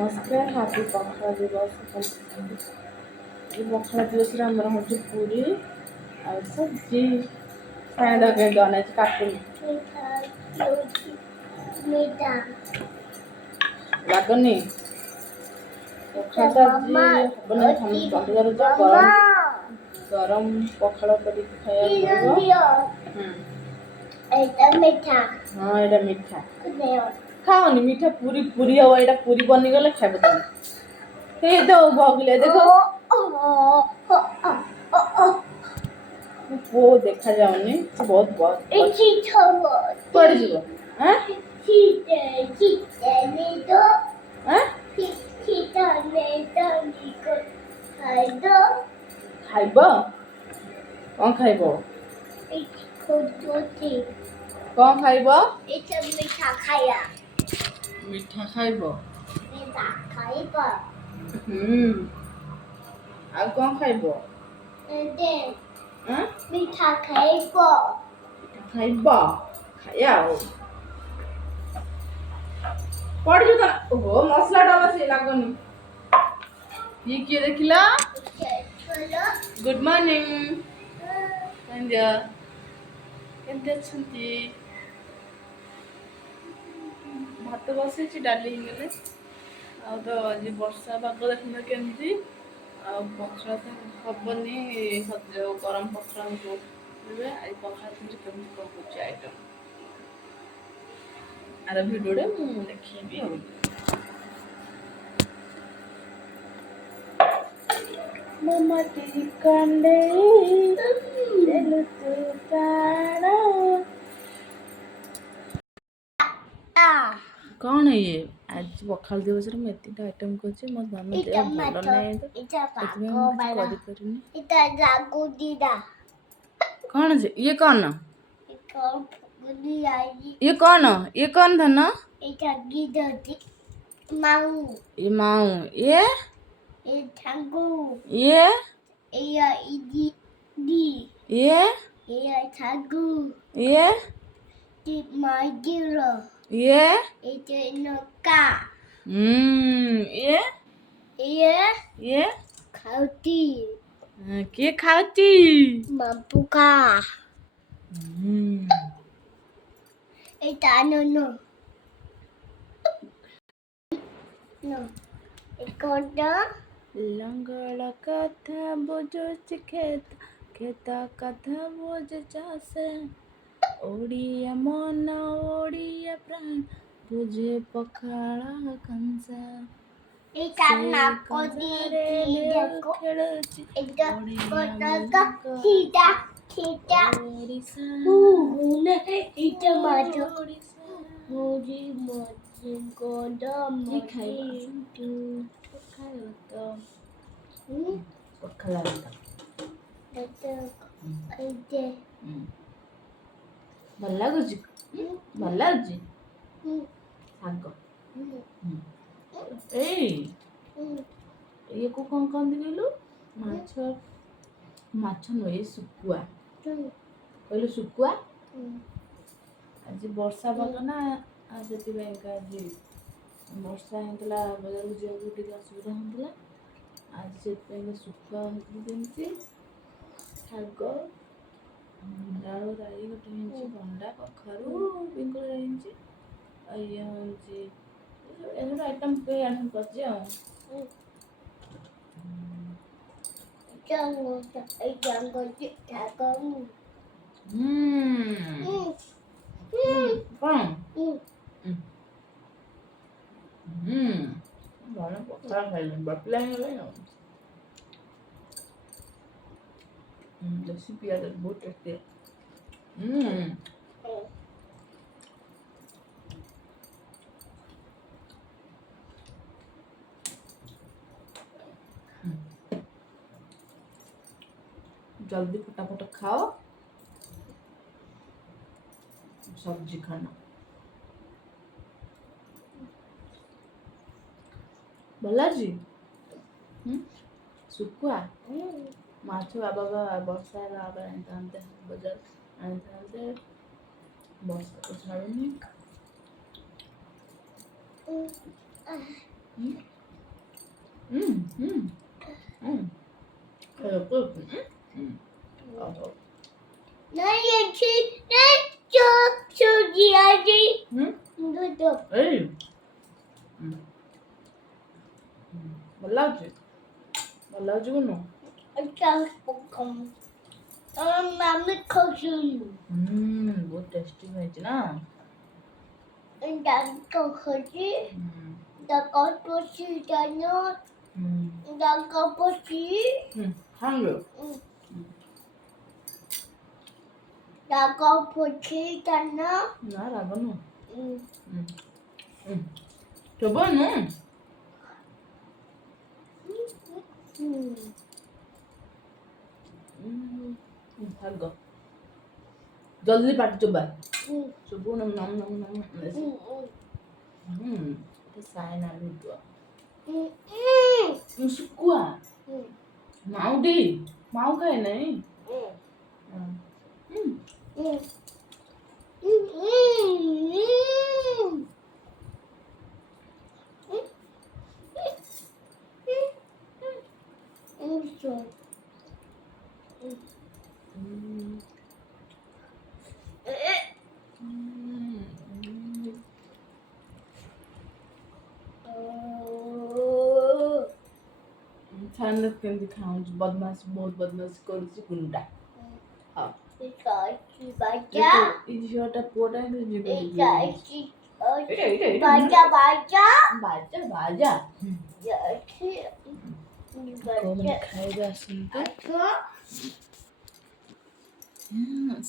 नमस्कार हापी पखाला दिवस ये पखाला दिवस आमर हूँ पूरी आ सब्जी खाने के दोने काटुन लगनी पखाला हबना बंदर गरम गरम पखाला कर खाया हाँ ये मीठा खाओनी मीठा पूरी पूरी हवा ये पूरी बनी गले खाइब तुम ये दो भगले देखो वो देखा जाऊनी बहुत बहुत पड़ जीव हैं खाइब कौन खाइब कौन खाइब मीठा खाइब आ कौन खाइब मीठा खाइब खाइब खाया पड़ जो ओहो मसला डाला से लागनी ये किए देखिला गुड मॉर्निंग संध्या केमती अच्छी भात बसई डाली गले आ तो आज वर्षा पाग देखना केमती आ पखड़ा तो हबनी गरम पखड़ा को आज पखड़ा केमती कौन कर आइटम आर भिडियो मुझे देखी ममती कंडे कौन है ये आज पखाल दिवस में एतिका आइटम करछि मो मम्मी दे भलो नै कौन है ये कौन ये कौन था ना ये माऊ ये ये खाती के खाती mampuka no ikonda लंगड़ कथा बोझो खेत खेता कथा बोझ चासे ओडिया मन ओडिया प्राण बुझे पखाला कंसा ikanna kodi देखो kita ne ita majo muri mojin konda खाइबा तो पखाला ଭଲ ଲାଗୁଛି ଭଲ ଲାଗୁଛି ଶାଗ ଏଇ ଇଏକୁ କ'ଣ କହନ୍ତି କହିଲୁ ମାଛ ମାଛ ନୁହେଁ ଏ ଶୁଖୁଆ କହିଲୁ ଶୁଖୁଆ ଆଜି ବର୍ଷା ପାଗ ନା ସେଥିପାଇଁକା ଆଜି ବର୍ଷା ହେଇଥିଲା ବଜାରକୁ ଯିବାକୁ ଟିକେ ଅସୁବିଧା ହେଉଥିଲା ଆଜି ସେଥିପାଇଁକା ଶୁଖୁଆ ହେଇକି ଯେମିତି ଶାଗ ଡାଳ ରାଇ ଗୋଟେ ହେଇଛି ଭଣ୍ଡା କଖାରୁ ପିଙ୍କୁଳି ହେଇଛି ଆଉ ଇଏ ହେଉଛି ଏସବୁ ଆଇଟମ୍ ପକେଇ ଆଣି କରିଛି ଆଉ ଭଲ ପଖାଳ ଖାଇଲେଣି ବାପିଲା ହେଇଗଲାଣି ଆଉ ଦେଶୀ ପିଆଜ ବହୁତ ଟେଷ୍ଟି जल्दी फटाफट खाओ सब्जी खाना भलाजी शुकुआ माछ बाबा वर्षा आनते बाजार आनते वर्षा तो छाड़ूनी 그리고 나의 집에 소리하지. 너도. 에이, 몰라지, 몰라지구나. 짬뽕. 마음이 커진. 뭐 테스팅했지나. 난 커지. 나 거부시잖아. 나 거부시. 한글. 나 거부시잖아. 나라고는. 저번은 한거. जल्दी पाट चुबा सुबह नम नम नम नम ऐसे तो साइन आने दो मुस्कुआ माउडी माउ का है नहीं साइन केंद्र खाऊं बदमाश बहुत बदमाश कर सी गुंडा हाँ बाजा इडियोटा पोटा है जो बाजा बाजा बाजा बाजा कौन खाएगा सुनते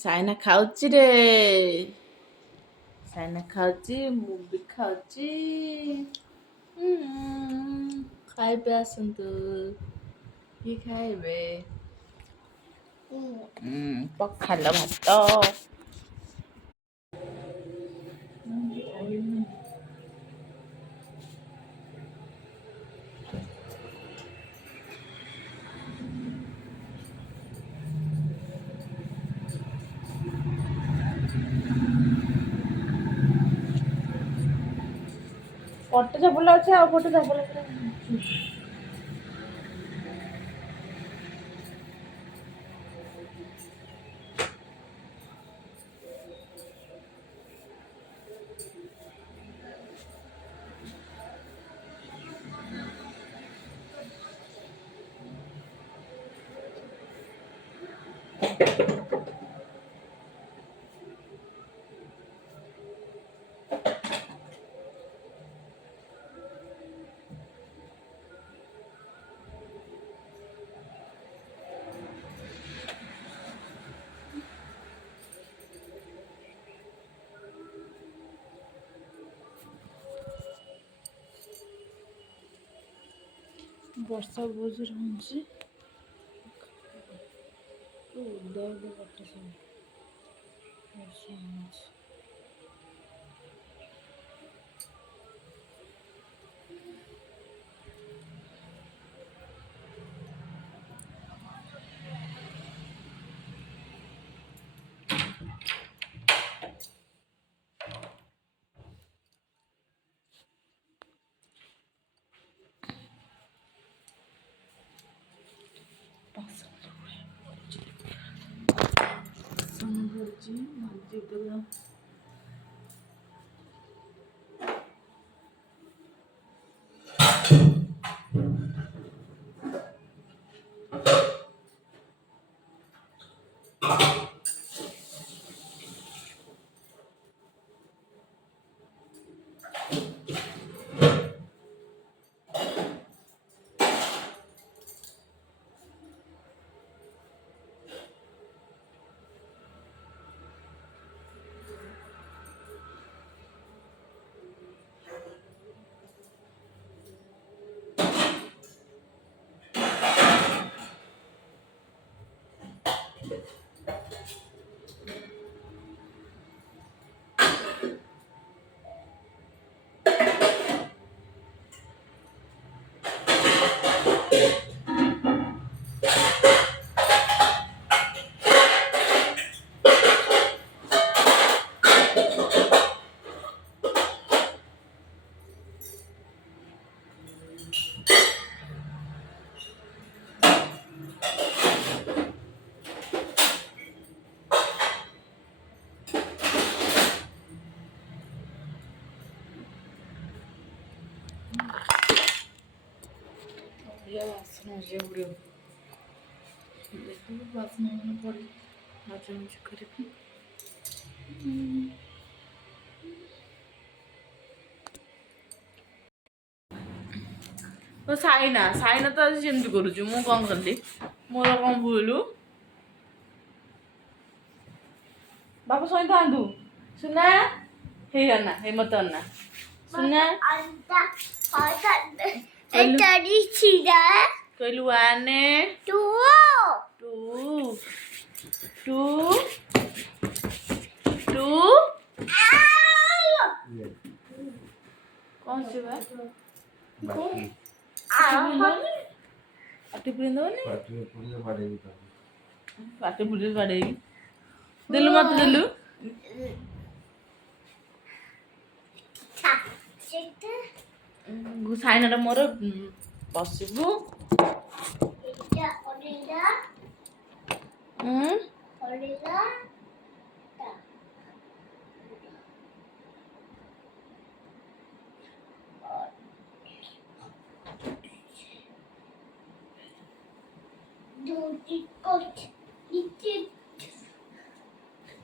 साइना खाऊची रे साइना खाऊची मुभी खाऊची खाइबे आसन्तु कि खाइबे पखाल भात ପଟେ ଚପଲ ଅଛି ଆଉ ପଟେ ଚପଲ ବର୍ଷା ବହୁତ ଜୋର ହଉଛି ଉଦୟ ପଟେ ସବୁ ବର୍ଷା ହଉଛି भर्जी भर्जी देला या वासना माझ्या एवढे वासना म्हणून पडली माझ्या म्हणजे କରିବି ତ ସାଇନା ତ ଆଜି ସେମିତି କରୁଛି ମୁଁ କ'ଣ କଲି ମୋର କ'ଣ ଭୁଲ ବାପା ଶୋଇଥାନ୍ତୁ ସୁନା ହେଇଗଲା ହେଇ ମତେ ଅନା ସୁନା Tadi sudah କହିଲୁ 1 dua 2 କ'ଣ ଅଛି ବା ପାଟି ପୁରେଇ ଦେବନି ପାଟି ପୁରେଇ ବାଡ଼େଇବି ଦେଲୁ ମତେ ଦେଲୁ ସାଇନାଟା ମୋର ବସିବୁ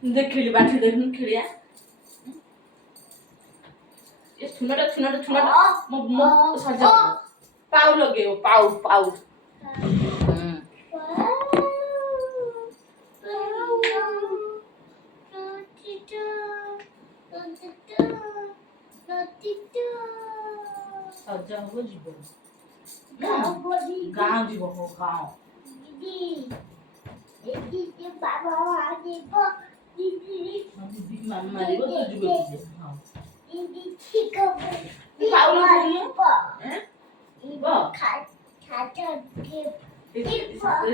ଦେଖିଲି ବାଠି ଦେଖୁନୁ ଖେଳିଆ ଏ ଛୁନାଟା ମୋ ସଜା ପାଉ ଲଗେଇବ ପାଉ ସଜା ହବ ଯିବ ଗାଁ ଯିବ ଗାଁ ଦିଦି ମାମା ମାରିବ ତୁ ଯିବ ପାଉ ଲଗଉନୁ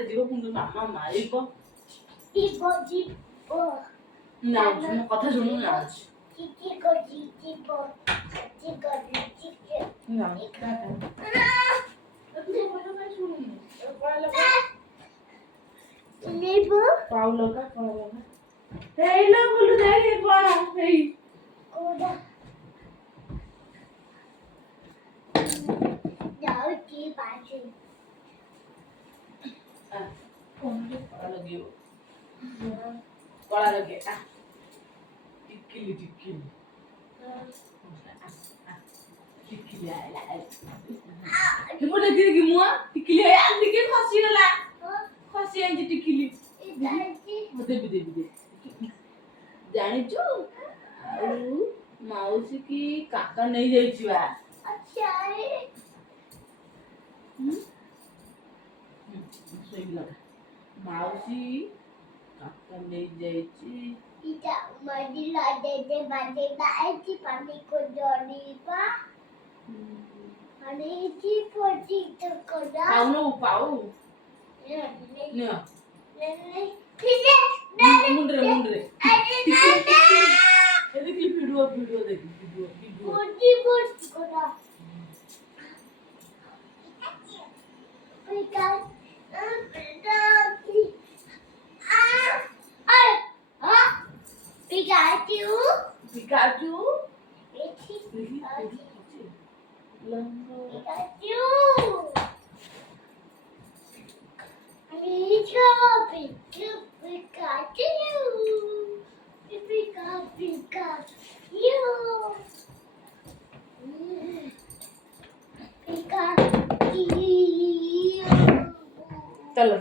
ଯିବ କିନ୍ତୁ ମାମା ମାରିବ ନା ମୋ କଥା ଶୁଣୁ ନା ପାଉ ଲଗା ହେଇଲୋ ବୁଲୁ ଦେଖ କ'ଣ ହେଇ କଳା ଲଗେ ଟିକିଲି ଦେଖି ମୁଆ ଟିକିଲି ଟିକେ ଖସିଗଲା ଖସି ଯାଇଛି ଟିକିଲି ଦେବି ଜାଣିଛୁ ଆଉ ମାଉସୀ କି କାକା ନେଇଯାଇଛି ବା ମାଉସୀ କାକା ନେଇଯାଇଛି ପାଉ ମୁଣ୍ଡରେ ଦେଖି ଭିଡିଓ ଦେଖି Pikachu चलो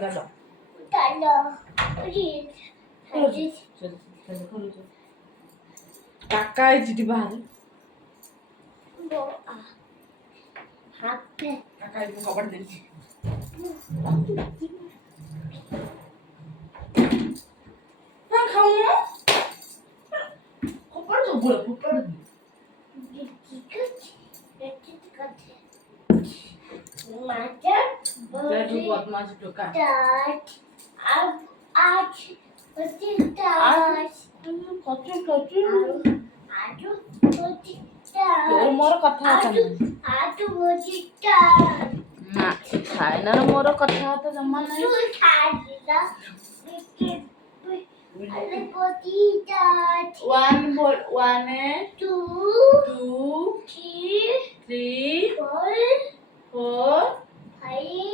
काका है चिटी बाहर काका को कपड़ दे हाँ खाऊं ना कपड़ तो बोला कपड़ Jadi buat masuk tukar. ମୋର କଥା ନା ସାଇନାର ମୋର କଥାବାର୍ତ୍ତା ଜମା ନାହିଁ one 2 3 4 5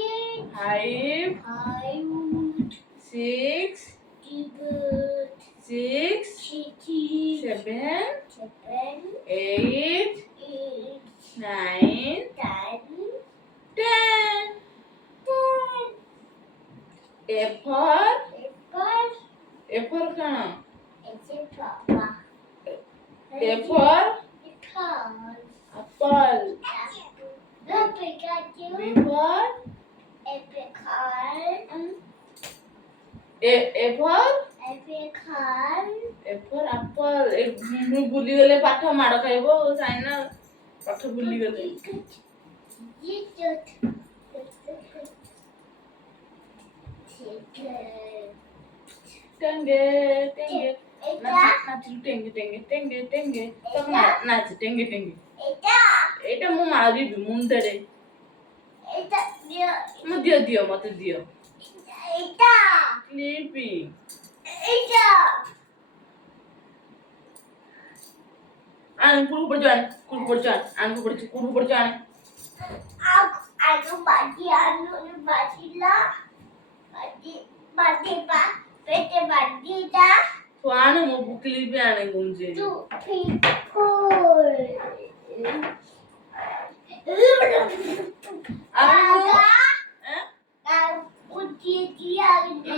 10. A for କ'ଣ? A for apple. B for A for apple. ମୁଁ ଭୁଲିଗଲେ ପାଠ ମାଡ଼ ଖାଇବ ସାଇନା ପାଠ ଭୁଲିଗଲେ। ଟେଙ୍ଗେ ଟେଙ୍ଗେ ନାଚିଲୁ ଟେଙ୍ଗେ ଟେଙ୍ଗେ ଟେଙ୍ଗେ ଟେଙ୍ଗେ ନାଚ ଟେଙ୍ଗେ ଟେଙ୍ଗେ। ଏଇଟା ମୁଁ ମାରିବି ମୁଣ୍ଡରେ। ଦିଅ ମତେ ଦିଅ କ୍ଲିପି। ଆଣେ କୁଡ଼ୁ ପଡ଼ିଛୁ ଆଣେ ତୁ ଆଣେ ମୋ କ୍ଲିପି ଆଣେ ଗୁଞ୍ଜେ।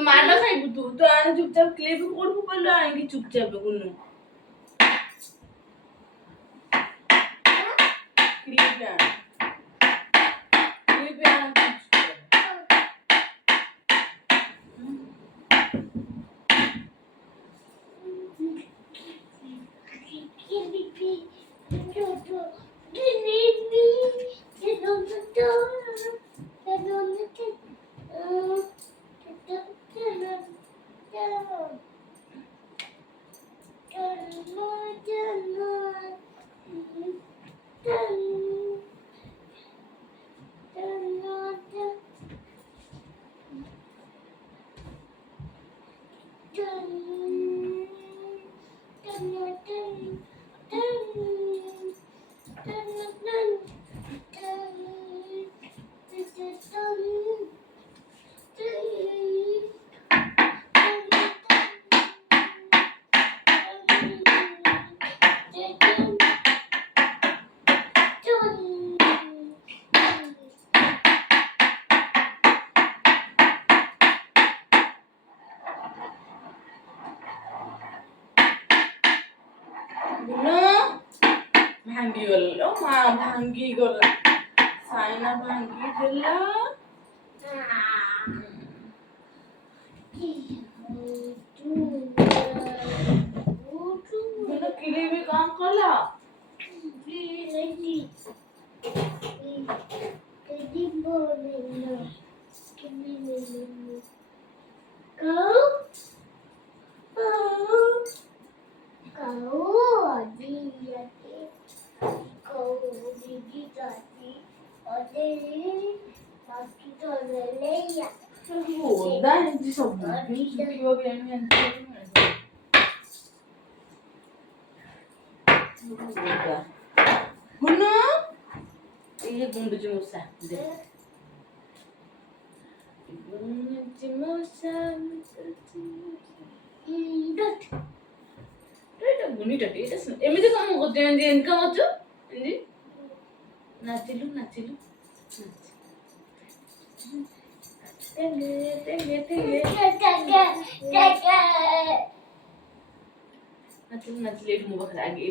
ମାଡ଼ ଖାଇବୁ ତୁ ଆଣେ ଚୁପଚାପ କ୍ଲିପି କୋଉଠୁ ପଇଲୁ ଆଣିକି ଚୁପଚାପ ଗୁନୁ କ୍ଲିପି ଆଣେ ଭାଙ୍ଗିଗଲା ମା ଭାଙ୍ଗିଗଲା ସାଇନା ଭାଙ୍ଗିଦେଲା। କ୍ଲିପି କ'ଣ କଲା? ଓଦା ହେଇଛି ସବୁ ଶୁଖିବ ବି ଗୁନୁ ଇଏ ଗୁଣ୍ଡୁଚି ମୂଷା ଗୁନିଟା ଏମିତି କାମ କରୁଛୁ ଏମିତି କାମ କରୁଛୁ ଏମିତି ନାଚିଲୁ ନାଚିଲୁ ନାଚିଲୁ ନାଚିଲୁ ଏଇଠି ମୋ ପାଖରେ ଆଗେ